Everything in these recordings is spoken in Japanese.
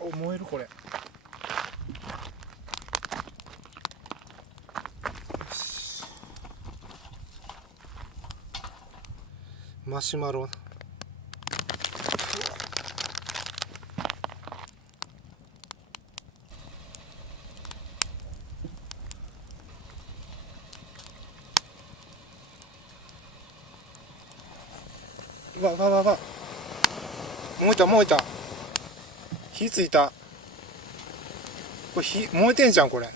お、燃えるこれ。マシュマロ。わわわわ、燃えた燃えた、火ついた。これ火燃えてんじゃんこれ。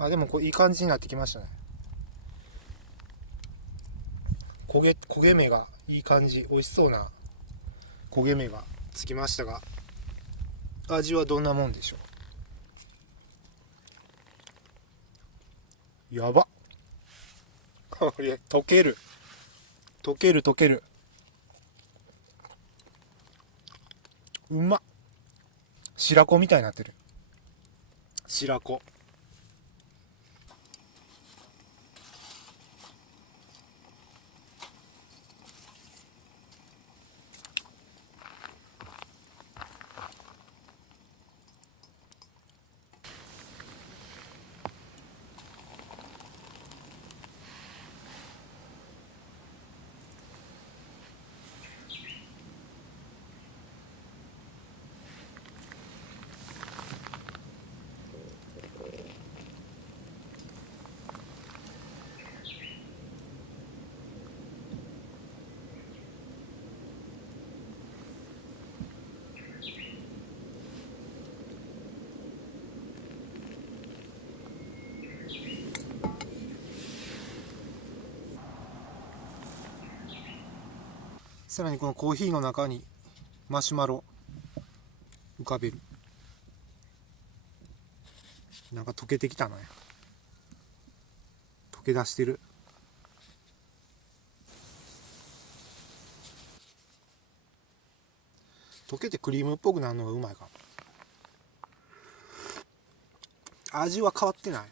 あ、でもこれいい感じになってきましたね。焦げ目がいい感じ、美味しそうな焦げ目がつきましたが、味はどんなもんでしょう。やばっ、これ溶ける溶ける溶ける。うまっ、白子みたいになってる。白子。さらにこのコーヒーの中にマシュマロ浮かべる。なんか溶けてきたな。溶け出してる。溶けてクリームっぽくなるのがうまいかも。味は変わってない。